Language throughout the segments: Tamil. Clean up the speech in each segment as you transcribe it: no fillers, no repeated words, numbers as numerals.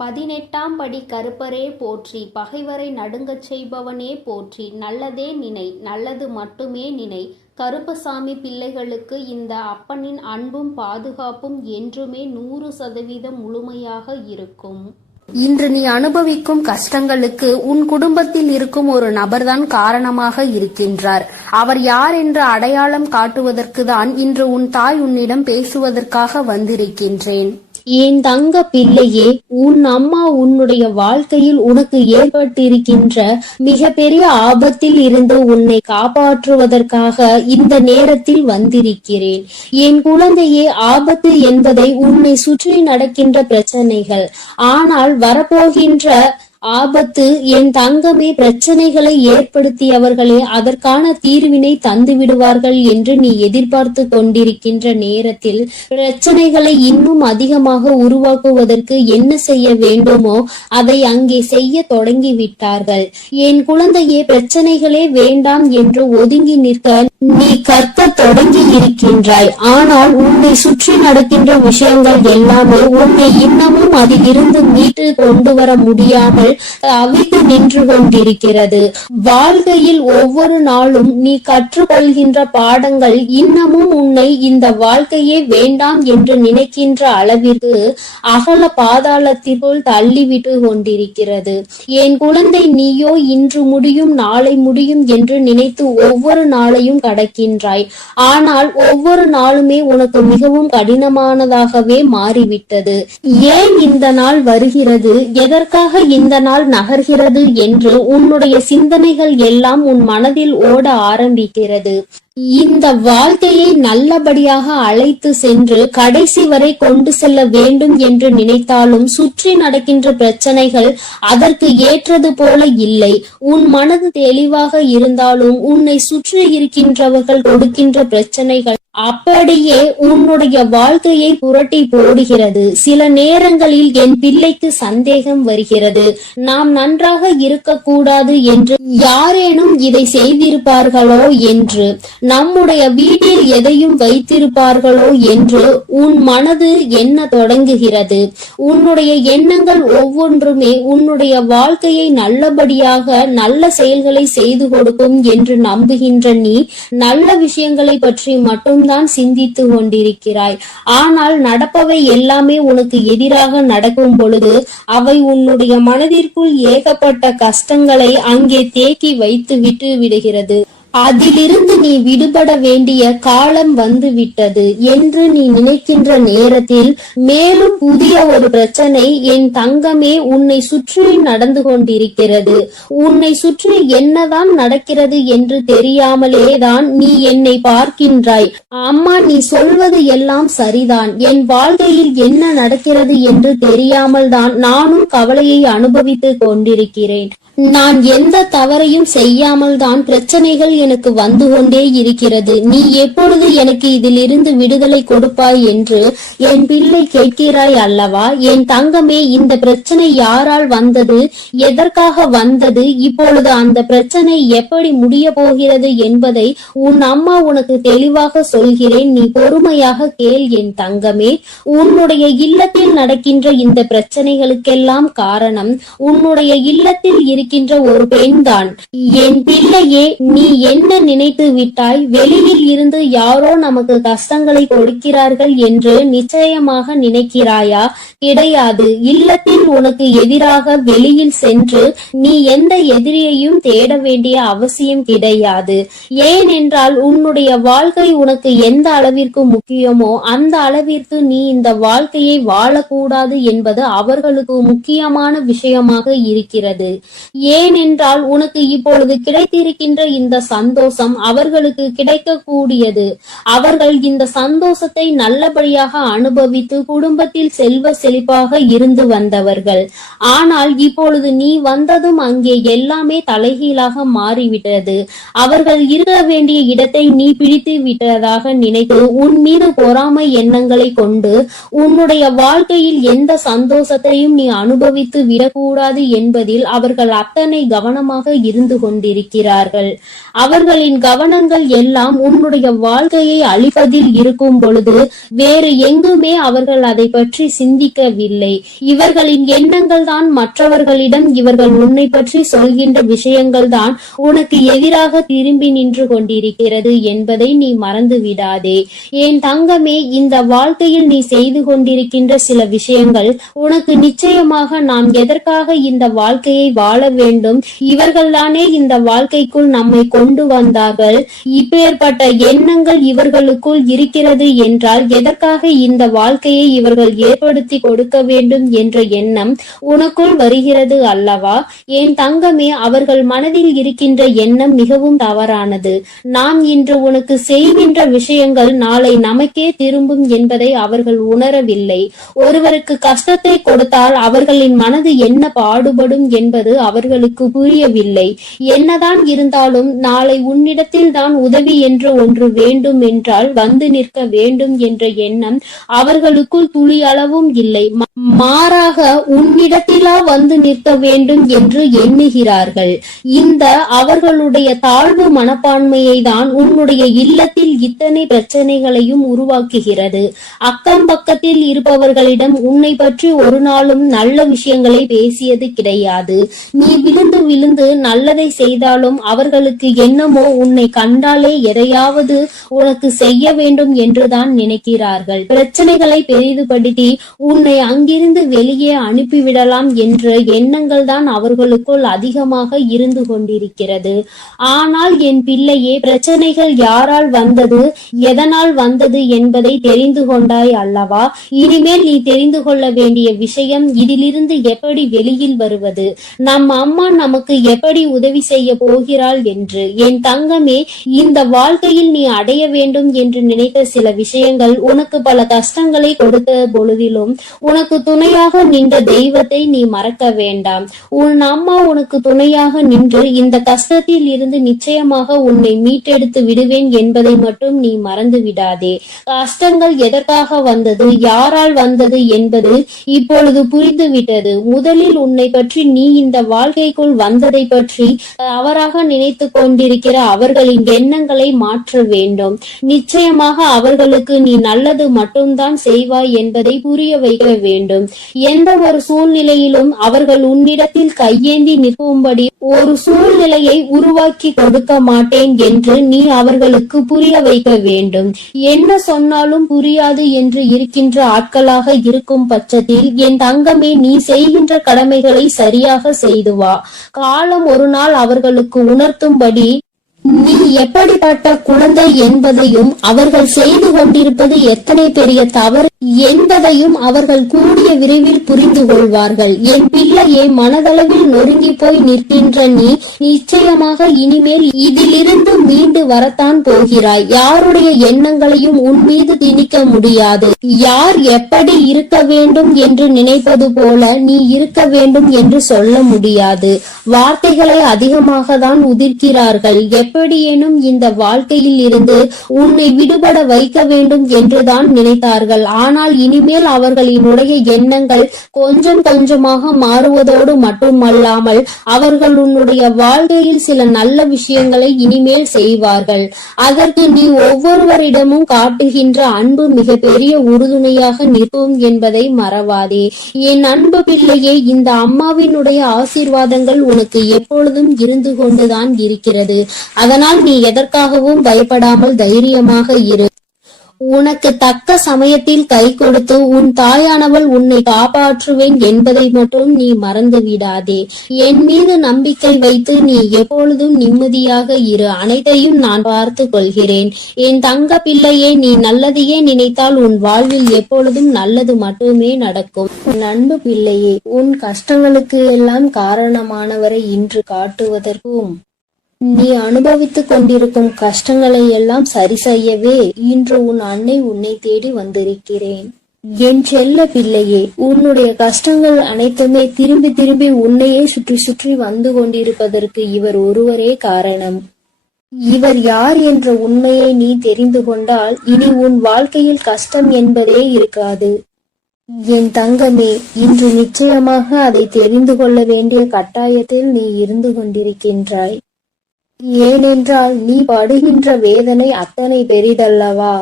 18ஆம் படி கருப்பரே போற்றி, பகைவரை நடுங்கச் செய்பவனே போற்றி, நல்லதே நினை, நல்லது மட்டுமே நினை. கருப்பசாமி பிள்ளைகளுக்கு இந்த அப்பனின் அன்பும் பாதுகாப்பும் என்றுமே 100% முழுமையாக இருக்கும். இன்று நீ அனுபவிக்கும் கஷ்டங்களுக்கு உன் குடும்பத்தில் இருக்கும் ஒரு நபர்தான் காரணமாக இருக்கின்றார். அவர் யார் என்று அடையாளம் காட்டுவதற்கு தான் இன்று உன் தாய் உன்னிடம் பேசுவதற்காக வந்திருக்கின்றேன். என் தங்க பிள்ளையே, உன் அம்மா உன்னுடைய வாழ்க்கையில் உனக்கு ஏற்பட்டிருக்கின்ற மிக பெரிய ஆபத்தில் இருந்து உன்னை காப்பாற்றுவதற்காக இந்த நேரத்தில் வந்திருக்கிறேன். என் குழந்தையே, ஆபத்து என்பதை உன்னை சுற்றி நடக்கின்ற பிரச்சனைகள், ஆனால் வரப்போகின்ற ஆபத்து என் தங்கமே, பிரச்சனைகளை ஏற்படுத்தியவர்களே அதற்கான தீர்வினை தந்து விடுவார்கள் என்று நீ எதிர்பார்த்து கொண்டிருக்கின்ற நேரத்தில் பிரச்சனைகளை இன்னும் அதிகமாக உருவாக்குவதற்கு என்ன செய்ய வேண்டுமோ அதை அங்கே செய்ய தொடங்கி விட்டார்கள். என் குழந்தையே, பிரச்சனைகளே வேண்டாம் என்று ஒதுங்கி நிற்க நீ கற்க தொடங்கி இருக்கின்றாய். ஆனால் உன்னை சுற்றி நடக்கின்ற விஷயங்கள் எல்லாமே உன்னை இன்னமும் அதிலிருந்து மீட்டு கொண்டு வர முடியாமல் அவித்து நின்று கொண்டிருக்கிறது. வாழ்க்கையில் ஒவ்வொரு நாளும் நீ கற்றுக்கொள்கின்ற பாடங்கள் இன்னமும் உன்னை இந்த வாழ்க்கையே வேண்டாம் என்று நினைக்கின்ற அளவிற்கு அகல பாதாளத்திற்குள் தள்ளிவிட்டு கொண்டிருக்கிறது. என் குழந்தை, நீயோ இன்று முடியும் நாளை முடியும் என்று நினைத்து ஒவ்வொரு நாளையும் கடக்கின்றாய். ஆனால் ஒவ்வொரு நாளுமே உனக்கு மிகவும் கடினமானதாகவே மாறிவிட்டது. ஏன் இந்த நாள் வருகிறது, எதற்காக இந்த நாள் நகர்கிறது என்று உன்னுடைய சிந்தனைகள் எல்லாம் உன் மனதில் ஓட ஆரம்பிக்கிறது. இந்த வாழ்க்கையை நல்லபடியாக அழைத்து சென்று கடைசி வரை கொண்டு செல்ல வேண்டும் என்று நினைத்தாலும் சுற்றி நடக்கின்ற பிரச்சனைகள் அதற்கு ஏற்றது போல இல்லை. உன் மனது தெளிவாக இருந்தாலும் உன்னை சுற்றி இருக்கின்றவர்கள் கொடுக்கின்ற பிரச்சனைகள் அப்படியே உன்னுடைய வாழ்க்கையை புரட்டி போடுகிறது. சில நேரங்களில் என் பிள்ளைக்கு சந்தேகம் வருகிறது, நாம் நன்றாக இருக்கக்கூடாது என்று யாரேனும் இதை செய்திருப்பார்களோ என்று, நம்முடைய வீட்டில் எதையும் வைத்திருப்பார்களோ என்று உன் மனது எண்ண தொடங்குகிறது. உன்னுடைய எண்ணங்கள் ஒவ்வொன்றுமே உன்னுடைய வாழ்க்கையை நல்லபடியாக நல்ல செயல்களை செய்து கொடுக்கும் என்று நம்புகின்ற நீ நல்ல விஷயங்களை பற்றி மட்டும்தான் சிந்தித்து கொண்டிருக்கிறாய். ஆனால் நடப்பவை எல்லாமே உனக்கு எதிராக நடக்கும் பொழுது அவை உன்னுடைய மனதிற்குள் ஏகப்பட்ட கஷ்டங்களை அங்கே தேக்கி வைத்து விட்டு விடுகிறது. அதிலிருந்து நீ விடுபட வேண்டிய காலம் வந்து விட்டது என்று நீ நினைக்கின்ற நேரத்தில் மேலும் புதிய ஒரு பிரச்சனை என் தங்கமே உன்னை சுற்றி நடந்து கொண்டிருக்கிறது. உன்னை சுற்றி என்னதான் நடக்கிறது என்று தெரியாமலே தான் நீ என்னை பார்க்கின்றாய். அம்மா, நீ சொல்வது எல்லாம் சரிதான், என் வாழ்க்கையில் என்ன நடக்கிறது என்று தெரியாமல் தான் நானும் கவலையை அனுபவித்து கொண்டிருக்கிறேன். நான் எந்த தவறையும் செய்யாமல் தான் பிரச்சனைகள் எனக்கு வந்து கொண்டே இருக்கிறது. நீ எப்பொழுது எனக்கு இதிலிருந்து விடுதலை கொடுப்பாய் என்று என் பிள்ளை கேட்கிறாய் அல்லவா? என் தங்கமே, இந்த பிரச்சனை யாரால் வந்தது, எதற்காக வந்தது, இப்பொழுது அந்த பிரச்சனை எப்படி முடிய போகிறது என்பதை உன் அம்மா உனக்கு தெளிவாக சொல்கிறேன். நீ பொறுமையாக கேள் என் தங்கமே. உன்னுடைய இல்லத்தில் நடக்கின்ற இந்த பிரச்சனைகளுக்கெல்லாம் காரணம் உன்னுடைய இல்லத்தில் இருக்கின்ற ஒரு பெண்தான். என் பிள்ளையே, நீ என்ன நினைத்து விட்டாய்? வெளியில் இருந்து யாரோ நமக்கு கஷ்டங்களை கொடுக்கிறார்கள் என்று நிச்சயமாக நினைக்கிறாயா? கிடையாது. இல்லத்தில் உனக்கு எதிராக வெளியில் சென்று நீ எந்த எதிரியையும் தேட வேண்டிய அவசியம் கிடையாது. ஏனென்றால் உன்னுடைய வாழ்க்கை உனக்கு எந்த அளவிற்கு முக்கியமோ அந்த அளவிற்கு நீ இந்த வாழ்க்கையை வாழக்கூடாது என்பது அவர்களுக்கு முக்கியமான விஷயமாக இருக்கிறது. ஏனென்றால் உனக்கு இப்பொழுது கிடைத்திருக்கின்ற இந்த சந்தோஷம் அவர்களுக்கு கிடைக்கக்கூடியது. அவர்கள் இந்த சந்தோஷத்தை நல்லபடியாக அனுபவித்து குடும்பத்தில் செல்வ செழிப்பாக இருந்து வந்தவர்கள். ஆனால் இப்பொழுது நீ வந்ததும் அங்கே எல்லாமே தலைகீழாக மாறிவிட்டது. அவர்கள் இருக்க வேண்டிய இடத்தை நீ பிடித்து விட்டதாக நினைத்து உன் மீது பொறாமை எண்ணங்களை கொண்டு உன்னுடைய வாழ்க்கையில் எந்த சந்தோஷத்தையும் நீ அனுபவித்து விடக்கூடாது என்பதில் அவர்கள் அத்தனை கவனமாக இருந்து கொண்டிருக்கிறார்கள். அவர்களின் கவனங்கள் எல்லாம் உன்னுடைய வாழ்க்கையை அழிப்பதில் இருக்கும் பொழுது வேறு எங்குமே அவர்கள் அதை பற்றி சிந்திக்கவில்லை. இவர்களின் எண்ணங்கள் தான் மற்றவர்களிடம் இவர்கள் உன்னை பற்றி சொல்கின்ற விஷயங்கள் தான் உனக்கு எதிராக திரும்பி நின்று கொண்டிருக்கிறது என்பதை நீ மறந்து விடாதே. என் தங்கமே, இந்த வாழ்க்கையில் நீ செய்து கொண்டிருக்கின்ற சில விஷயங்கள் உனக்கு நிச்சயமாக நாம் எதற்காக இந்த வாழ்க்கையை வாழ வேண்டும், இவர்கள்தானே இந்த வாழ்க்கைக்குள் நம்மை கொண்டு வந்தார்கள், இப்பேற்பட்ட எண்ணங்கள் இவர்களுக்குள் இருக்கிறது என்றால் எதற்காக இந்த வாழ்க்கையை இவர்கள் ஏற்படுத்தி கொடுக்க வேண்டும் என்ற எண்ணம் உனக்குள் வருகிறது அல்லவா? என் தங்கமே, அவர்கள் மனதில் இருக்கின்ற எண்ணம் மிகவும் தவறானது. நாம் இன்று உனக்கு செய்கின்ற விஷயங்கள் நாளை நமக்கே திரும்பும் என்பதை அவர்கள் உணரவில்லை. ஒருவருக்கு கஷ்டத்தை கொடுத்தால் அவர்களின் மனது என்ன பாடுபடும் என்பது அவர்களுக்கு புரியவில்லை. என்னதான் இருந்தாலும் நாளை உன்னிடத்தில் தான் உதவி என்று ஒன்று வேண்டும் என்றால் வந்து நிற்க வேண்டும் என்ற எண்ணம் அவர்களுக்குள் துளி அளவும் இல்லை. மாறாக உன்னிடத்திலா வந்து நிற்க வேண்டும் என்று எண்ணுகிறார்கள். இந்த அவர்களுடைய தாழ்வு மனப்பான்மையை தான் உன்னுடைய இல்லத்தில் இத்தனை பிரச்சனைகளையும் உருவாக்குகிறது. அக்கம் பக்கத்தில் இருப்பவர்களிடம் உன்னை பற்றி ஒரு நாளும் நல்ல விஷயங்களை பேசியது கிடையாது. நீ விழுந்து விழுந்து நல்லதை செய்தாலும் அவர்களுக்கு என்னமோ உன்னை கண்டாலே எதையாவது உனக்கு செய்ய வேண்டும் என்றுதான் நினைக்கிறார்கள். பிரச்சனைகளை பெரிதுபடுத்தி உன்னை அங்கிருந்து வெளியே அனுப்பிவிடலாம் என்ற எண்ணங்கள் தான் அவர்களுக்குள் அதிகமாக இருந்து கொண்டிருக்கிறது. ஆனால் என் பிள்ளையே, பிரச்சனைகள் யாரால் வந்தது, எதனால் வந்தது என்பதை தெரிந்து கொண்டாய் அல்லவா? இனிமேல் நீ தெரிந்து கொள்ள வேண்டிய விஷயம் இதிலிருந்து எப்படி வெளியில் வருவது, நம் அம்மா நமக்கு எப்படி உதவி செய்ய போகிறாள் என்று. என் தங்கமே, இந்த வாழ்க்கையில் நீ அடைய வேண்டும் என்று நினைத்த சில விஷயங்கள் உனக்கு பல கஷ்டங்களை கொடுத்த பொழுதிலும் உனக்கு துணையாக நின்ற தெய்வத்தை நீ மறக்க வேண்டாம். உன் அம்மா உனக்கு துணையாக நின்று இந்த கஷ்டத்தில் இருந்து நிச்சயமாக உன்னை மீட்டெடுத்து விடுவேன் என்பதை மட்டும் நீ மறந்து விடாதே. கஷ்டங்கள் எதற்காக வந்தது, யாரால் வந்தது என்பது இப்பொழுது புரிந்துவிட்டது. முதலில் உன்னை பற்றி நீ இந்த வாழ்க்கைக்குள் வந்ததை பற்றி தவறாக நினைத்து கொண்டிருக்கிற அவர்களின் எண்ணங்களை மாற்ற வேண்டும். நிச்சயமாக அவர்களுக்கு நீ நல்லது மட்டும்தான் செய்வாய் என்பதை புரிய வைக்க வேண்டும். எந்த ஒரு சூழ்நிலையிலும் அவர்கள் உன்னிடத்தில் கையேந்தி நிற்கும்படி ஒரு சூழ்நிலையை உருவாக்கி கொடுக்க மாட்டேன் என்று நீ அவர்களுக்கு புரிய வைக்க வேண்டும். என்ன சொன்னாலும் புரியாது என்று இருக்கின்ற ஆட்களாக இருக்கும் பட்சத்தில் என் தங்கமே, நீ செய்கின்ற கடமைகளை சரியாக செய்து வா. காலம் ஒரு நாள் அவர்களுக்கு உணர்த்தும்படி நீ எப்படிப்பட்ட குழந்தை என்பதையும் அவர்கள் செய்து கொண்டிருப்பது எத்தனை பெரிய தவறு என்பதையும் அவர்கள் கூடிய விரைவில் புரிந்து கொள்வார்கள். என் பிள்ளையே, மனதளவில் நொறுங்கி போய் நிற்கின்ற நீ நிச்சயமாக இனிமேல் இதிலிருந்து மீண்டு வரத்தான் போகிறாய். யாருடைய எண்ணங்களையும் உன் மீது திணிக்க முடியாது. யார் எப்படி இருக்க வேண்டும் என்று நினைப்பது போல நீ இருக்க வேண்டும் என்று சொல்ல முடியாது. வார்த்தைகளை அதிகமாக தான் உதிர்க்கிறார்கள். எப்படியேனும் இந்த வாழ்க்கையில் இருந்து உன்னை விடுபட வைக்க வேண்டும் என்றுதான் நினைத்தார்கள். ஆனால் இனிமேல் அவர்களினுடைய எண்ணங்கள் கொஞ்சம் கொஞ்சமாக மாறுவதோடு மட்டுமல்லாமல் அவர்கள் உன்னுடைய வாழ்க்கையில் சில நல்ல விஷயங்களை இனிமேல் செய்வார்கள். அதற்கு நீ ஒவ்வொருவரிடமும் காட்டுகின்ற அன்பு மிக பெரிய உறுதுணையாக நிற்கும் என்பதை மறவாதே. என் அன்பு பிள்ளையே, இந்த அம்மாவினுடைய ஆசீர்வாதங்கள் உனக்கு எப்பொழுதும் இருந்து கொண்டுதான் இருக்கிறது. அதனால் நீ எதற்காகவும் பயப்படாமல் தைரியமாக இரு. உனக்கு தக்க சமயத்தில் கை கொடுத்து உன் தாயானவள் உன்னை காப்பாற்றுவேன் என்பதை மட்டும் நீ மறந்து விடாதே. என் மீது நம்பிக்கை வைத்து நீ எப்பொழுதும் நிம்மதியாக இரு. அனைத்தையும் நான் பார்த்து கொள்கிறேன். என் தங்க பிள்ளையே, நீ நல்லதையே நினைத்தால் உன் வாழ்வில் எப்பொழுதும் நல்லது மட்டுமே நடக்கும். என் அன்பு பிள்ளையே, உன் கஷ்டங்களுக்கு எல்லாம் காரணமானவரை இன்று காட்டுவதற்கும் நீ அனுபவித்துக் கொண்டிருக்கும் கஷ்டங்களை எல்லாம் சரி செய்யவே இன்று உன் அன்னை உன்னை தேடி வந்திருக்கிறேன். என் செல்ல பிள்ளையே, உன்னுடைய கஷ்டங்கள் அனைத்துமே திரும்பி திரும்பி உன்னையே சுற்றி சுற்றி வந்து கொண்டிருப்பதற்கு இவர் ஒருவரே காரணம். இவர் யார் என்ற உண்மையை நீ தெரிந்து கொண்டால் இனி உன் வாழ்க்கையில் கஷ்டம் என்பதே இருக்காது. என் தங்கமே, இன்று நிச்சயமாக அதை தெரிந்து கொள்ள வேண்டிய கட்டாயத்தில் நீ இருந்து கொண்டிருக்கின்றாய். ஏனென்றால் நீ படுகின்ற வேதனை அத்தனை பெரிதல்லவா.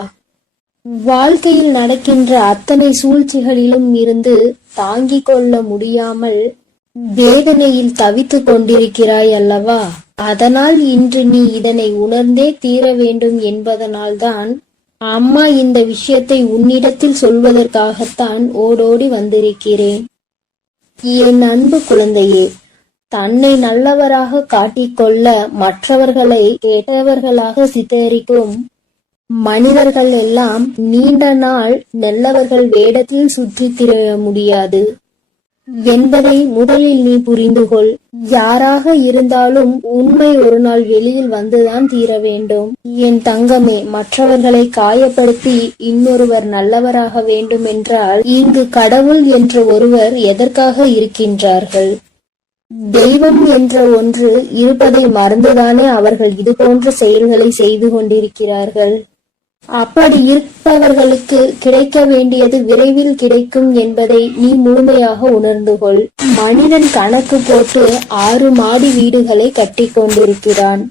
வாழ்க்கையில் நடக்கின்ற அத்தனை சூழ்ச்சிகளிலும் இருந்து தாங்கிக் கொள்ள முடியாமல் வேதனையில் தவித்துக் கொண்டிருக்கிறாய் அல்லவா. அதனால் இன்று நீ இதனை உணர்ந்தே தீர வேண்டும் என்பதனால்தான் அம்மா இந்த விஷயத்தை உன்னிடத்தில் சொல்வதற்காகத்தான் ஓடோடி வந்திருக்கிறேன். என் அன்பு குழந்தையே, தன்னை நல்லவராக காட்டிக்கொள்ள மற்றவர்களை கெட்டவர்களாக சித்தரிக்கும் மனிதர்கள் எல்லாம் நீண்ட நாள் நல்லவர்கள் வேடத்தில் சுற்றித் திரிய முடியாது என்பதை முதலில் நீ புரிந்து கொள். யாராக இருந்தாலும் உண்மை ஒரு நாள் வெளியில் வந்துதான் தீர வேண்டும். என் தங்கமே, மற்றவர்களை காயப்படுத்தி இன்னொருவர் நல்லவராக வேண்டும் என்றால் இங்கு கடவுள் என்ற ஒருவர் எதற்காக இருக்கின்றார்கள்? தெய்வம் என்ற ஒன்று இருப்பதை மறந்துதானே அவர்கள் இது போன்ற செயல்களை செய்து கொண்டிருக்கிறார்கள். அப்படி இருப்பவர்களுக்கு கிடைக்க வேண்டியது விரைவில் கிடைக்கும் என்பதை நீ முழுமையாக உணர்ந்து கொள். மனிதன் கணக்கு போட்டு 6 மாடி வீடுகளை கட்டி கொண்டிருக்கிறான்.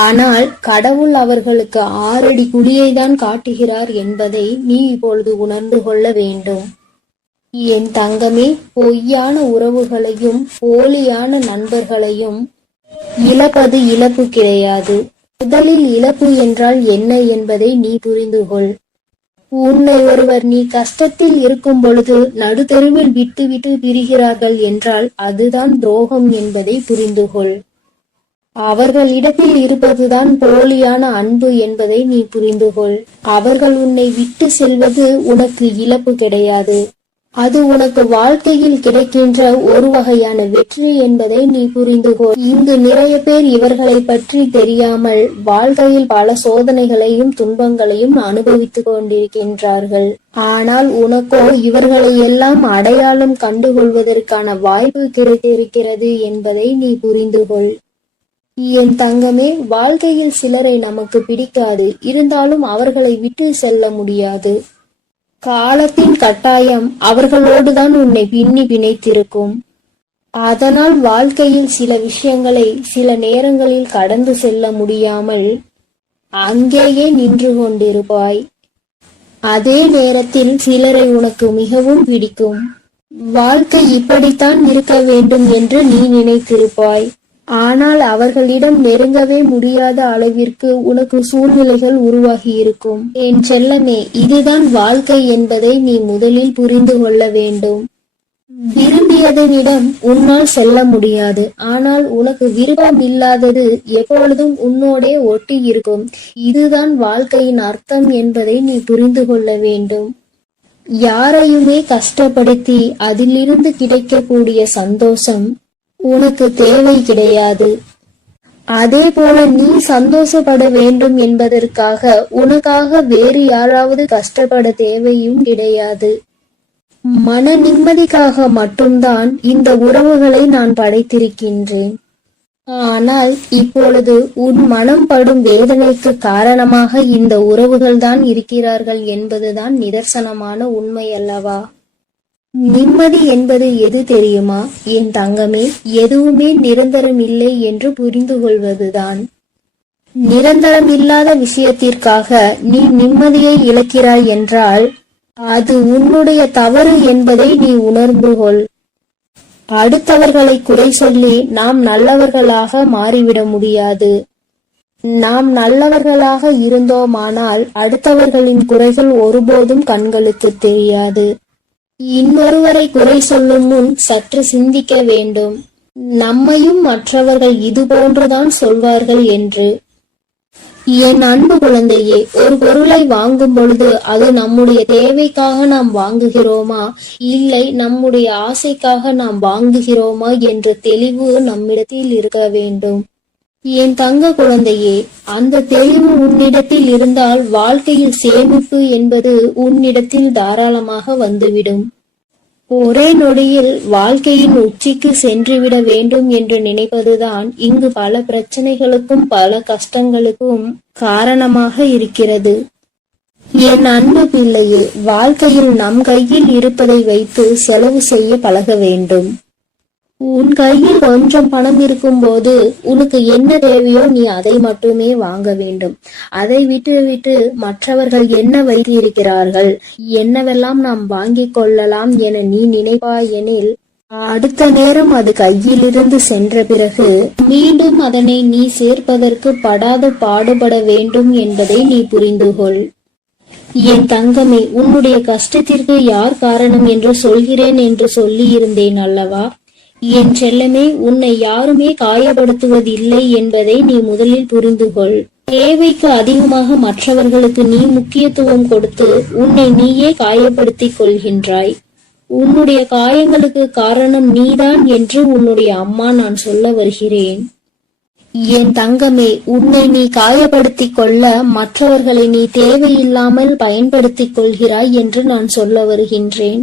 ஆனால் கடவுள் அவர்களுக்கு 6 அடி குடியை தான் காட்டுகிறார் என்பதை நீ இப்பொழுது உணர்ந்து கொள்ள வேண்டும். என் தங்கமே, பொய்யான உறவுகளையும் போலியான நண்பர்களையும் இழப்பது இழப்பு கிடையாது. முதலில் இழப்பு என்றால் என்ன என்பதை நீ புரிந்து கொள். உன்னை ஒருவர் நீ கஷ்டத்தில் இருக்கும் பொழுது நடுத்தெருவில் விட்டு விட்டு பிரிகிறார்கள் என்றால் அதுதான் துரோகம் என்பதை புரிந்து கொள். அவர்களிடத்தில் இருப்பதுதான் போலியான அன்பு என்பதை நீ புரிந்து கொள். அவர்கள் உன்னை விட்டு செல்வது உனக்கு இழப்பு கிடையாது. அது உனக்கு வாழ்க்கையில் கிடைக்கின்ற ஒரு வகையான வெற்றி என்பதை நீ புரிந்து கொள். இங்கு நிறைய பேர் இவர்களை பற்றி தெரியாமல் வாழ்க்கையில் பல சோதனைகளையும் துன்பங்களையும் அனுபவித்துக் கொண்டிருக்கின்றார்கள். ஆனால் உனக்கோ இவர்களை எல்லாம் அடையாளம் கண்டுகொள்வதற்கான வாய்ப்பு கிடைத்திருக்கிறது என்பதை நீ புரிந்து கொள். என் தங்கமே, வாழ்க்கையில் சிலரை நமக்கு பிடிக்காது, இருந்தாலும் அவர்களை விட்டு செல்ல முடியாது. காலத்தின் கட்டாயம் அவர்களோடுதான் உன்னை பின்னி பிணைத்திருக்கும். அதனால் வாழ்க்கையில் சில விஷயங்களை சில நேரங்களில் கடந்து செல்ல முடியாமல் அங்கேயே நின்று கொண்டிருப்பாய். அதே நேரத்தில் சிலரை உனக்கு மிகவும் பிடிக்கும். வாழ்க்கை இப்படித்தான் இருக்க வேண்டும் என்று நீ நினைத்திருப்பாய். ஆனால் அவர்களிடம் நெருங்கவே முடியாத அளவிற்கு உனக்கு சூழ்நிலைகள் உருவாகி இருக்கும். என் செல்லமே, இதுதான் வாழ்க்கை என்பதை நீ முதலில் புரிந்து கொள்ள வேண்டும். விரும்பியதனிடம் உன்னால் செல்ல முடியாது, ஆனால் உனக்கு விருப்பம் இல்லாதது எப்பொழுதும் உன்னோடே ஒட்டி இருக்கும். இதுதான் வாழ்க்கையின் அர்த்தம் என்பதை நீ புரிந்து கொள்ள வேண்டும். யாரையுமே கஷ்டப்படுத்தி அதிலிருந்து கிடைக்கக்கூடிய சந்தோஷம் உனக்கு தேவை கிடையாது. அதே போல நீ சந்தோஷப்பட வேண்டும் என்பதற்காக உனக்காக வேறு யாராவது கஷ்டப்பட தேவையும் கிடையாது. மன நிம்மதிக்காக மட்டும்தான் இந்த உறவுகளை நான் படைத்திருக்கின்றேன். ஆனால் இப்பொழுது உன் மனம் படும் வேதனைக்கு காரணமாக இந்த உறவுகள் தான் இருக்கிறார்கள் என்பதுதான் நிதர்சனமான உண்மை அல்லவா. நிம்மதி என்பது எது தெரியுமா என் தங்கமே? எதுவுமே நிரந்தரம் இல்லை என்று புரிந்து கொள்வதுதான். நிரந்தரம் இல்லாத விஷயத்திற்காக நீ நிம்மதியை இழக்கிறாய் என்றால் அது உன்னுடைய தவறு என்பதை நீ உணர்ந்து கொள். அடுத்தவர்களை குறை சொல்லி நாம் நல்லவர்களாக மாறிவிட முடியாது. நாம் நல்லவர்களாக இருந்தோமானால் அடுத்தவர்களின் குறைகள் ஒருபோதும் கண்களுக்கு தெரியாது. இன்னொருவரை குறை சொல்லும் முன் சற்று சிந்திக்க வேண்டும். நம்மையும் மற்றவர்கள் இது போன்றுதான் சொல்வார்கள் என்று. என் அன்பு குழந்தையே, ஒரு பொருளை வாங்கும் பொழுது அது நம்முடைய தேவைக்காக நாம் வாங்குகிறோமா, இல்லை நம்முடைய ஆசைக்காக நாம் வாங்குகிறோமா என்ற தெளிவு நம்மிடத்தில் இருக்க வேண்டும். என் தங்க குழந்தையே, அந்த தெளிவு உன்னிடத்தில் இருந்தால் வாழ்க்கையில் சேமிப்பு என்பது உன்னிடத்தில் தாராளமாக வந்துவிடும். ஒரே நொடியில் வாழ்க்கையின் உச்சிக்கு சென்றுவிட வேண்டும் என்று நினைப்பதுதான் இங்கு பல பிரச்சனைகளுக்கும் பல கஷ்டங்களுக்கும் காரணமாக இருக்கிறது. என் அன்பு பிள்ளையே, வாழ்க்கையில் நம் கையில் இருப்பதை வைத்து செலவு செய்ய பழக வேண்டும். உன் கையில் கொஞ்சம் பணம் இருக்கும்போது உனக்கு என்ன தேவையோ நீ அதை மட்டுமே வாங்க வேண்டும். அதை விட்டு மற்றவர்கள் என்ன வைத்து இருக்கிறார்கள், என்னவெல்லாம் நாம் வாங்கிக் கொள்ளலாம் என நீ நினைப்பாயெனில் அடுத்த நேரம் அது கையிலிருந்து சென்ற பிறகு மீண்டும் அதனை நீ சேர்ப்பதற்கு படாது பாடுபட வேண்டும் என்பதை நீ புரிந்துகொள். என் தங்கமே, உன்னுடைய கஷ்டத்திற்கு யார் காரணம் என்று சொல்கிறேன் என்று சொல்லி இருந்தேன் அல்லவா? என் செல்லமே, உன்னை யாருமே காயப்படுத்துவதில்லை என்பதை நீ முதலில் புரிந்துகொள். தேவைக்கு அதிகமாக மற்றவர்களுக்கு நீ முக்கியத்துவம் கொடுத்து உன்னை நீயே காயப்படுத்திக் கொள்கின்றாய். உன்னுடைய காயங்களுக்கு காரணம் நீதான் என்று உன்னுடைய அம்மா நான் சொல்ல வருகிறேன். என் தங்கமே, உன்னை நீ காயப்படுத்திக் கொள்ள மற்றவர்களை நீ தேவையில்லாமல் பயன்படுத்திக் கொள்கிறாய் என்று நான் சொல்ல வருகின்றேன்.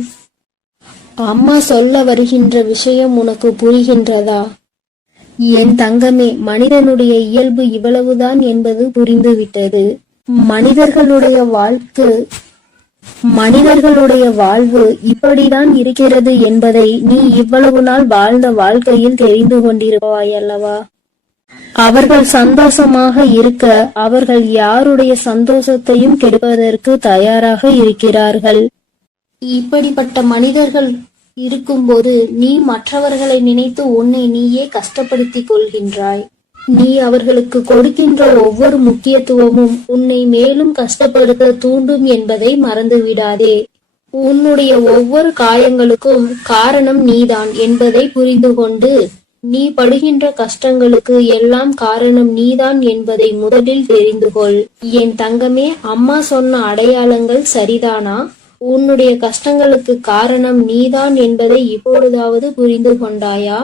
அம்மா சொல்ல வருகின்ற விஷயம் உனக்கு புரிகின்றதா? என் தங்கமே, மனிதனுடைய இயல்பு இவ்வளவுதான் என்பது புரிந்துவிட்டது. மனிதர்களுடைய வாழ்வு இப்படிதான் இருக்கிறது என்பதை நீ இவ்வளவு நாள் வாழ்ந்த வாழ்க்கையில் தெரிந்து கொண்டிருப்பாய் அல்லவா? அவர்கள் சந்தோஷமாக இருக்க அவர்கள் யாருடைய சந்தோஷத்தையும் கெடுப்பதற்கு தயாராக இருக்கிறார்கள். இப்படிப்பட்ட மனிதர்கள் இருக்கும்போது நீ மற்றவர்களை நினைத்து உன்னை நீயே கஷ்டப்படுத்திக் கொள்கின்றாய். நீ அவர்களுக்கு கொடுக்கின்ற ஒவ்வொரு முக்கியத்துவமும் உன்னை மேலும் கஷ்டப்படுத்த தூண்டும் என்பதை மறந்துவிடாதே. உன்னுடைய ஒவ்வொரு காயங்களுக்கும் காரணம் நீதான் என்பதை புரிந்து கொண்டு நீ படுகின்ற கஷ்டங்களுக்கு எல்லாம் காரணம் நீதான் என்பதை முதலில் தெரிந்து கொள். என் தங்கமே, அம்மா சொன்ன அடையாளங்கள் சரிதானா? உன்னுடைய கஷ்டங்களுக்கு காரணம் நீதான் என்பதை இப்பொழுதாவது புரிந்து கொண்டாயா?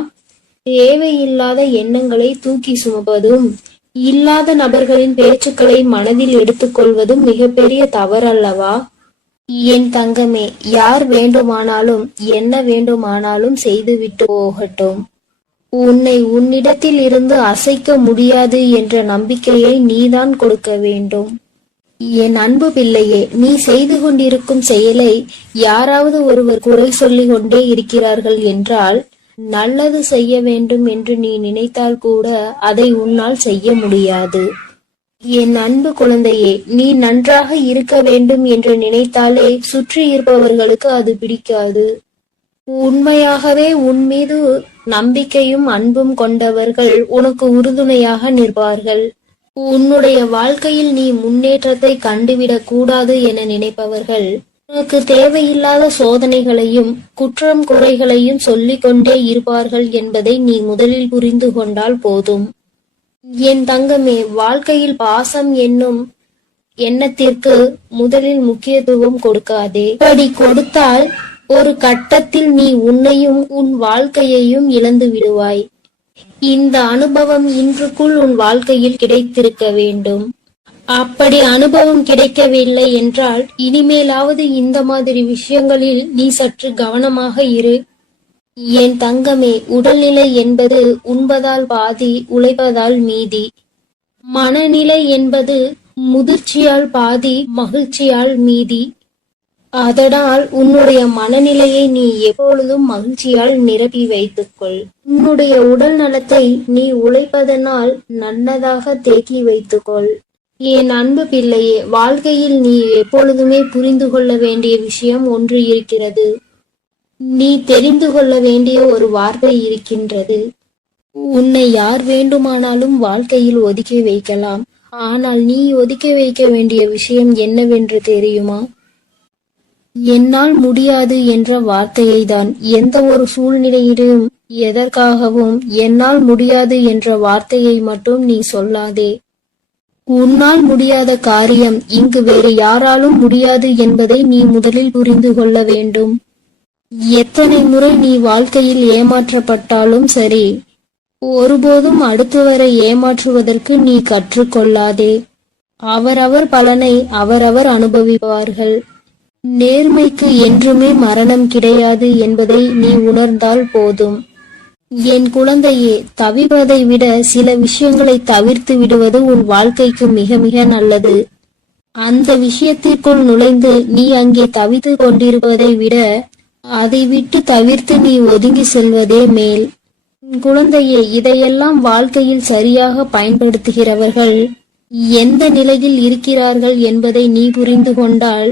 தேவையில்லாத எண்ணங்களை தூக்கி சுமப்பதும் இல்லாத நபர்களின் பேச்சுக்களை மனதில் எடுத்துக்கொள்வதும் மிகப்பெரிய தவறல்லவா? என் தங்கமே, யார் வேண்டுமானாலும் என்ன வேண்டுமானாலும் செய்துவிட்டு போகட்டும். உன்னை உன்னிடத்தில் இருந்து அசைக்க முடியாது என்ற நம்பிக்கையை நீதான் கொடுக்க வேண்டும். என் அன்பு பிள்ளையே, நீ செய்து கொண்டிருக்கும் செயலை யாராவது ஒருவர் குறை சொல்லிக் கொண்டே இருக்கிறார்கள் என்றால் நல்லது செய்ய வேண்டும் என்று நீ நினைத்தால் கூட அதை உன்னால் செய்ய முடியாது. என் அன்பு குழந்தையே, நீ நன்றாக இருக்க வேண்டும் என்று நினைத்தாலே சுற்றி இருப்பவர்களுக்கு அது பிடிக்காது. உண்மையாகவே உன் மீது நம்பிக்கையும் அன்பும் கொண்டவர்கள் உனக்கு உறுதுணையாக நிற்பார்கள். உன்னுடைய வாழ்க்கையில் நீ முன்னேற்றத்தை கண்டுவிடக் கூடாது என நினைப்பவர்கள் உனக்கு தேவையில்லாத சோதனைகளையும் குற்றம் குறைகளையும் சொல்லிக் கொண்டே இருப்பார்கள் என்பதை நீ முதலில் புரிந்து கொண்டால் போதும். என் தங்கமே, வாழ்க்கையில் பாசம் என்னும் எண்ணத்திற்கு முதலில் முக்கியத்துவம் கொடுக்காதே. அப்படி கொடுத்தால் ஒரு கட்டத்தில் நீ உன்னையும் உன் வாழ்க்கையையும் இழந்து விடுவாய். இந்த அனுபவம் இன்றுக்குள் உன் வாழ்க்கையில் கிடைத்திருக்க வேண்டும். அப்படி அனுபவம் கிடைக்கவில்லை என்றால் இனிமேலாவது இந்த மாதிரி விஷயங்களில் நீ சற்று கவனமாக இரு. என் தங்கமே, உடல்நிலை என்பது உண்பதால் பாதி, உழைப்பதால் மீதி. மனநிலை என்பது முதிர்ச்சியால் பாதி, மகிழ்ச்சியால் மீதி. அதனால் உன்னுடைய மனநிலையை நீ எப்பொழுதும் மகிழ்ச்சியால் நிரப்பி வைத்துக்கொள். உன்னுடைய உடல் நலத்தை நீ உழைப்பதனால் நல்லதாக தேக்கி வைத்துக்கொள். என் அன்பு பிள்ளையே, வாழ்க்கையில் நீ எப்பொழுதுமே புரிந்து கொள்ள வேண்டிய விஷயம் ஒன்று இருக்கிறது. நீ தெரிந்து கொள்ள வேண்டிய ஒரு வார்த்தை இருக்கின்றது. உன்னை யார் வேண்டுமானாலும் வாழ்க்கையில் ஒதுக்கி வைக்கலாம். ஆனால் நீ ஒதுக்கி வைக்க வேண்டிய விஷயம் என்னவென்று தெரியுமா? என்னால் முடியாது என்ற வார்த்தையை தான். எந்த ஒரு சூழ்நிலையிலும் எதற்காகவும் என்னால் முடியாது என்ற வார்த்தையை மட்டும் நீ சொல்லாதே. உன்னால் முடியாத காரியம் இங்கு வேறு யாராலும் முடியாது என்பதை நீ முதலில் புரிந்து கொள்ள வேண்டும். எத்தனை முறை நீ வாழ்க்கையில் ஏமாற்றப்பட்டாலும் சரி, ஒருபோதும் அடுத்தவரை ஏமாற்றுவதற்கு நீ கற்றுக்கொள்ளாதே. அவரவர் பலனை அவரவர் அனுபவிப்பார்கள். நேர்மைக்கு என்றுமே மரணம் கிடையாது என்பதை நீ உணர்ந்தால் போதும். என் குழந்தையே, தவிப்பதை விட சில விஷயங்களை தவிர்த்து விடுவது உன் வாழ்க்கைக்கு மிக மிக நல்லது. அந்த விஷயத்திற்குள் நுழைந்து நீ அங்கே தவித்து கொண்டிருப்பதை விட அதை விட்டு தவிர்த்து நீ ஒதுங்கி செல்வதே மேல். குழந்தையே, இதையெல்லாம் வாழ்க்கையில் சரியாக பயன்படுத்துகிறவர்கள் எந்த நிலையில் இருக்கிறார்கள் என்பதை நீ புரிந்து கொண்டால்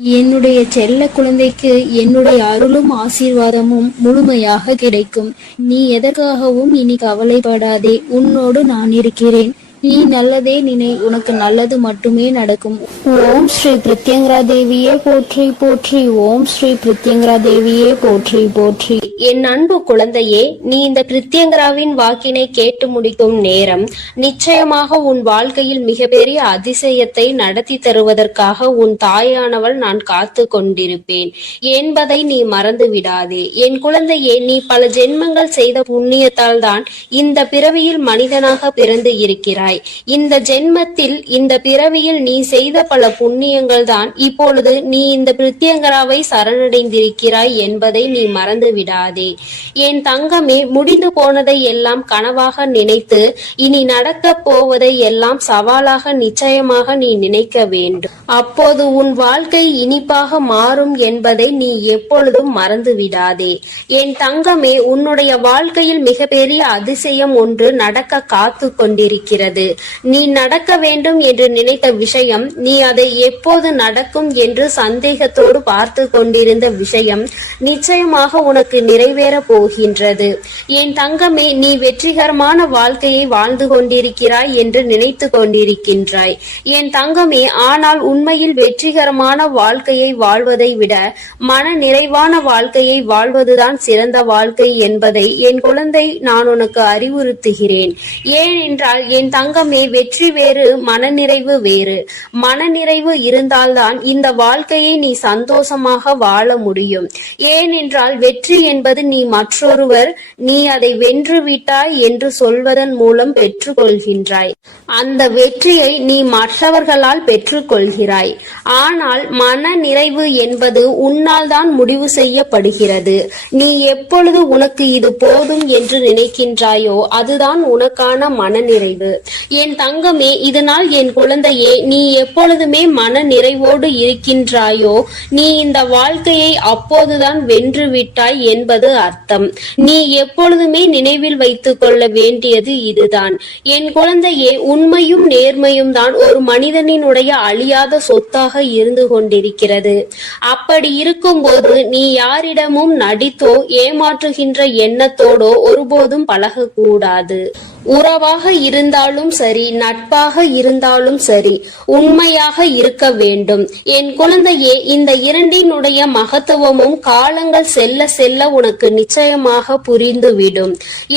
என்னுடைய செல்ல குழந்தைக்கு என்னுடைய அருளும் ஆசீர்வாதமும் முழுமையாக கிடைக்கும். நீ எதற்காகவும் இனி கவலைப்படாதே. உன்னோடு நான் இருக்கிறேன். நீ நல்லதே நினை, உனக்கு நல்லது மட்டுமே நடக்கும். ஓம் ஸ்ரீ பிரத்யங்கரா தேவியே போற்றி போற்றி. ஓம் ஸ்ரீ பிரத்யங்கரா தேவியே போற்றி போற்றி. என் அன்பு குழந்தையே, நீ இந்த பிரத்யங்கராவின் வாக்கினை கேட்டு முடிக்கும் நேரம் நிச்சயமாக உன் வாழ்க்கையில் மிகப்பெரிய அதிசயத்தை நடத்தி தருவதற்காக உன் தாயானவள் நான் காத்து கொண்டிருப்பேன் என்பதை நீ மறந்து விடாதே. என் குழந்தையே, நீ பல ஜென்மங்கள் செய்த புண்ணியத்தால் தான் இந்த பிறவியில் மனிதனாக பிறந்து இருக்கிறாய். இந்த ஜென்மத்தில், இந்த பிறவியில் நீ செய்த பல புண்ணியங்கள் தான் இப்பொழுது நீ இந்த பிரத்யங்கராவை சரணடைந்திருக்கிறாய் என்பதை நீ மறந்து விடாதே. என் தங்கமே, முடிந்து போனதை எல்லாம் கனவாக நினைத்து இனி நடக்க போவதை எல்லாம் சவாலாக நிச்சயமாக நீ நினைக்க வேண்டும். அப்போது உன் வாழ்க்கை இனிப்பாக மாறும் என்பதை நீ எப்பொழுதும் மறந்து விடாதே. என் தங்கமே, உன்னுடைய வாழ்க்கையில் மிகப்பெரிய அதிசயம் ஒன்று நடக்க காத்து கொண்டிருக்கிறது. நீ நடக்க வேண்டும் என்று நினைத்த விஷயம், நீ அதை எப்போது நடக்கும் என்று சந்தேகத்தோடு பார்த்து கொண்டிருந்த விஷயம் நிச்சயமாக உனக்கு நிறைவேற போகின்றது. என் தங்கமே, நீ வெற்றிகரமான வாழ்க்கையை வாழ்ந்து கொண்டிருக்கிறாய் என்று நினைத்து கொண்டிருக்கின்றாய். என் தங்கமே, ஆனால் உண்மையில் வெற்றிகரமான வாழ்க்கையை வாழ்வதை விட மன நிறைவான வாழ்க்கையை வாழ்வதுதான் சிறந்த வாழ்க்கை என்பதை என் குழந்தை நான் உனக்கு அறிவுறுத்துகிறேன். ஏனென்றால் என் தங்கமே, வெற்றி வேறு, மனநிறைவு வேறு. மனநிறைவு இருந்தால்தான் இந்த வாழ்க்கையை நீ சந்தோஷமாக வாழ முடியும். ஏனென்றால் வெற்றி என்பது நீ மற்றொருவர் நீ அதை வென்று விட்டாய் என்று சொல்வதன் மூலம் பெற்றுக்கொள்கின்றாய். அந்த வெற்றியை நீ மற்றவர்களால் பெற்றுக்கொள்கிறாய். ஆனால் மன நிறைவு என்பது உன்னால் தான் முடிவு செய்யப்படுகிறது. நீ எப்பொழுது உனக்கு இது போதும் என்று நினைக்கின்றாயோ அதுதான் உனக்கான மனநிறைவு. என் தங்கமே, இதனால் என் குழந்தையே, நீ எப்பொழுதுமே மன நிறைவோடு இருக்கின்றாயோ நீ இந்த வாழ்க்கையை அப்போதுதான் வென்று விட்டாய் என்பது அர்த்தம். நீ எப்பொழுதுமே நினைவில் வைத்துக் கொள்ள வேண்டியது இதுதான். என் குழந்தையே, உண்மையும் நேர்மையும் தான் ஒரு மனிதனினுடைய அழியாத சொத்தாக இருந்து கொண்டிருக்கிறது. அப்படி இருக்கும்போது நீ யாரிடமும் நடித்தோ ஏமாற்றுகின்ற எண்ணத்தோடோ ஒருபோதும் பழகக்கூடாது. உறவாக இருந்தாலும் சரி, நட்பாக இருந்தாலும் சரி, உண்மையாக இருக்க வேண்டும். என் குழந்தையே, இந்த இரண்டினுடைய மகத்துவமும் காலங்கள் செல்ல செல்ல உனக்கு நிச்சயமாக புரிந்துவிடும்.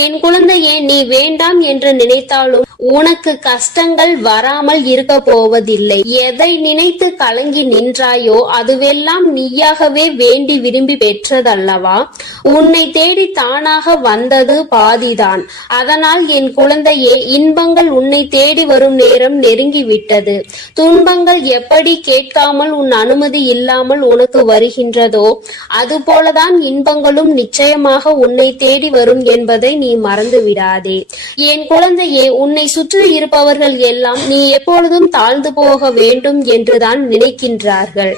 என் குழந்தையே, நீ வேண்டாம் என்று நினைத்தாலும் உனக்கு கஷ்டங்கள் வராமல் இருக்க போவதில்லை. எதை நினைத்து கலங்கி நின்றாயோ அதுவெல்லாம் நீயாகவே வேண்டி விரும்பி பெற்றதல்லவா? உன்னை தேடி தானாக வந்தது பாதிதான். அதனால் என் குழந்தையே, இன்பங்கள் உன்னை தேடி வரும் நேரம் நெருங்கிவிட்டது. துன்பங்கள் எப்படி கேட்காமல் உன் அனுமதி இல்லாமல் உனக்கு வருகின்றதோ அதுபோலதான் இன்பங்களும் நிச்சயமாக உன்னை தேடி வரும் என்பதை நீ மறந்து விடாதே. என் குழந்தையே, உன்னை சுற்றி இருப்பவர்கள் எல்லாம் நீ எப்பொழுதும் தாழ்ந்து போக வேண்டும் என்றுதான் நினைக்கின்றார்கள்.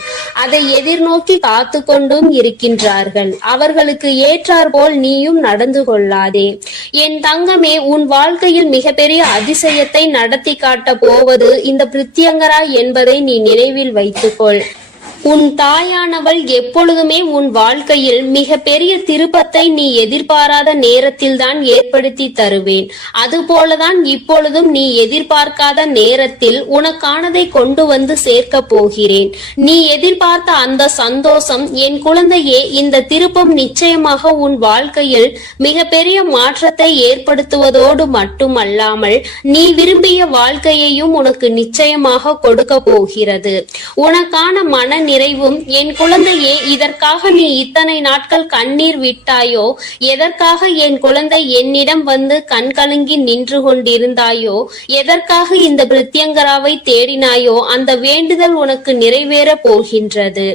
அதை எதிர்நோக்கி காத்து கொண்டும் இருக்கின்றார்கள். அவர்களுக்கு ஏற்றாற்போல் நீயும் நடந்து கொள்ளாதே. என் தங்கமே, உன் வாழ்க்கையில் மிகப்பெரிய அதிசயத்தை நடத்தி காட்ட போவது இந்த பிரத்யங்கரா என்பதை நீ நினைவில் வைத்துக்கொள். உன் தாயானவள் எப்பொழுதுமே உன் வாழ்க்கையில் மிக பெரிய திருப்பத்தை நீ எதிர்பாராத நேரத்தில் தான் ஏற்படுத்தி தருவேன். அதுபோலதான் இப்பொழுதும் நீ எதிர்பார்க்காத நேரத்தில் உனக்கானதை கொண்டு வந்து சேர்க்க போகிறேன். நீ எதிர்பார்த்த அந்த சந்தோஷம் என் குழந்தையே, இந்த திருப்பம் நிச்சயமாக உன் வாழ்க்கையில் மிக பெரிய மாற்றத்தை ஏற்படுத்துவதோடு மட்டுமல்லாமல் நீ விரும்பிய வாழ்க்கையையும் உனக்கு நிச்சயமாக கொடுக்க போகிறது. உனக்கான மன நிறைவும் என் குழந்தையே, இதற்காக நீ இத்தனை நாட்கள் கண்ணீர் விட்டாயோ, எதற்காக என் குழந்தை என்னிடம் வந்து கண் கலங்கி நின்று கொண்டிருந்தாயோ, எதற்காக இந்த பிரத்யங்கராவை தேடினாயோ அந்த வேண்டுதல் உனக்கு நிறைவேற போகின்றது.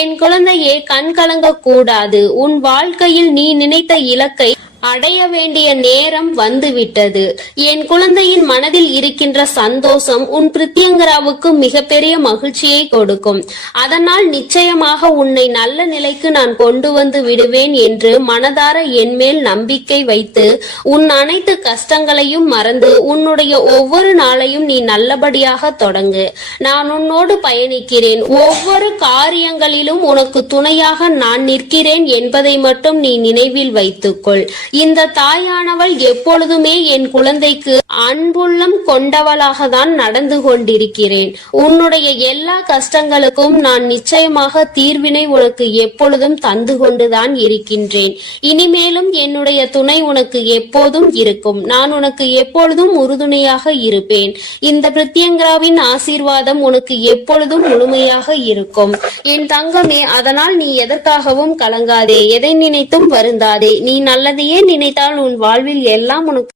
என் குழந்தையே, கண் கலங்க கூடாது. உன் வாழ்க்கையில் நீ நினைத்த இலக்கை அடைய வேண்டிய நேரம் வந்துவிட்டது. என் குழந்தையின் மனதில் இருக்கின்ற சந்தோஷம் உன் பிரித்யங்கராவுக்கு மிகப்பெரிய மகிழ்ச்சியை கொடுக்கும். அதனால் நிச்சயமாக உன்னை நல்ல நிலைக்கு நான் கொண்டு வந்து விடுவேன் என்று மனதார என்மேல் நம்பிக்கை வைத்து உன் அனைத்து கஷ்டங்களையும் மறந்து உன்னுடைய ஒவ்வொரு நாளையும் நீ நல்லபடியாக தொடங்கு. நான் உன்னோடு பயணிக்கிறேன். ஒவ்வொரு காரியங்களிலும் உனக்கு துணையாக நான் நிற்கிறேன் என்பதை மட்டும் நீ நினைவில் வைத்துக்கொள். இந்த தாயானவள் எப்பொழுதுமே என் குழந்தைக்கு அன்புள்ளம் கொண்டவளாக தான் நடந்து கொண்டிருக்கிறேன். உன்னுடைய எல்லா கஷ்டங்களுக்கும் நான் நிச்சயமாக தீர்வினை உனக்கு எப்பொழுதும் தந்து கொண்டுதான் இருக்கின்றேன். இனிமேலும் என்னுடைய துணை உனக்கு எப்போதும் இருக்கும். நான் உனக்கு எப்பொழுதும் உறுதுணையாக இருப்பேன். இந்த பிரித்யங்கராவின் ஆசீர்வாதம் உனக்கு எப்பொழுதும் முழுமையாக இருக்கும் என் தங்கமே. அதனால் நீ எதற்காகவும் கலங்காதே, எதை நினைத்தும் வருந்தாதே. நீ நல்லதையே நினைத்தால் உன் வாழ்வில் எல்லாம் உனக்கு.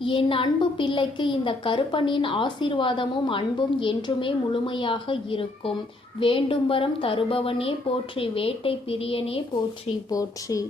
என் அன்பு பிள்ளைக்கு இந்த கருப்பனின் ஆசீர்வாதமும் அன்பும் என்றுமே முழுமையாக இருக்கும். வேண்டும் வரம் தருபவனே போற்றி, வேட்டை பிரியனே போற்றி போற்றி.